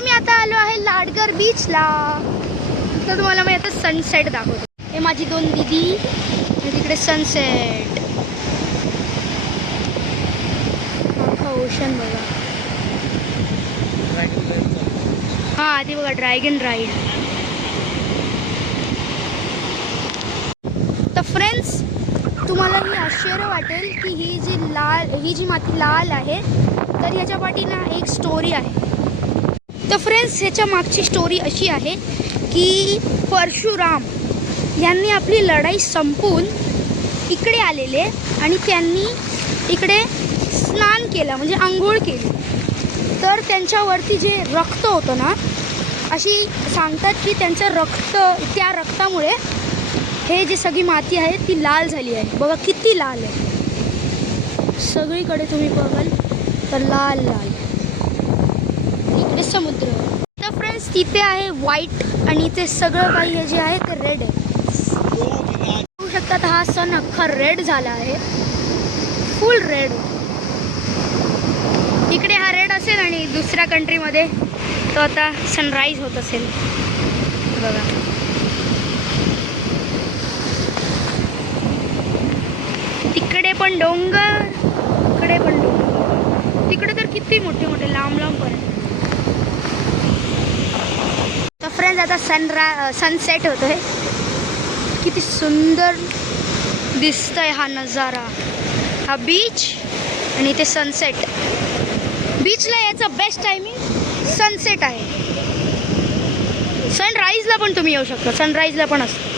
तर मी आता आलो आहे लाडगर बीचला. तर तुम्हाला मी आता सनसेट दाखवतो. हे माझी 2 दीदी आणि तिकडे सनसेट. ओशन बघा. हां आधी बघा ड्रॅगन राईड. तर फ्रेंड्स तुम्हाला ही आश्चर्य वाटेल की ही जी माती लाल आहे तर ह्याच्या पाठीना एक स्टोरी आहे. तर फ्रेंड्स ह्याच्या मागची स्टोरी अशी आहे की परशुराम यांनी आपली लढाई संपवून इकडे आलेले आणि त्यांनी इकडे स्नान केलं म्हणजे आंघोळ केली. तर त्यांच्यावरती जे रक्त होतं ना अशी सांगतात की त्यांचं रक्त त्या रक्तामुळे हे जी सगळी माती आहे ती लाल झाली आहे. बघा किती लाल आहे. सगळीकडे तुम्ही बघाल तर लाल लाल. इकडे समुद्र. तर फ्रेंड्स तिथे आहे व्हाईट आणि ते सगळं काही हे जे आहे ते रेड आहे. बघू शकतात हा सन अख्खा रेड झाला आहे. फुल रेड. इकडे हा रेड असेल आणि दुसऱ्या कंट्रीमध्ये तो आता सनराईज होत असेल. बघा तिकडे पण डोंगर, इकडे पण डोंगर. तिकडे तर किती मोठे मोठे लांब लांब पण. तर फ्रेंड्स आता सनसेट होतोय. किती सुंदर दिसतंय हा नजारा. हा बीच आणि ते सनसेट. बीचला याचा बेस्ट टायमिंग सनसेट आहे. सनराईजला पण तुम्ही येऊ शकता. सनराईजला पण असतं.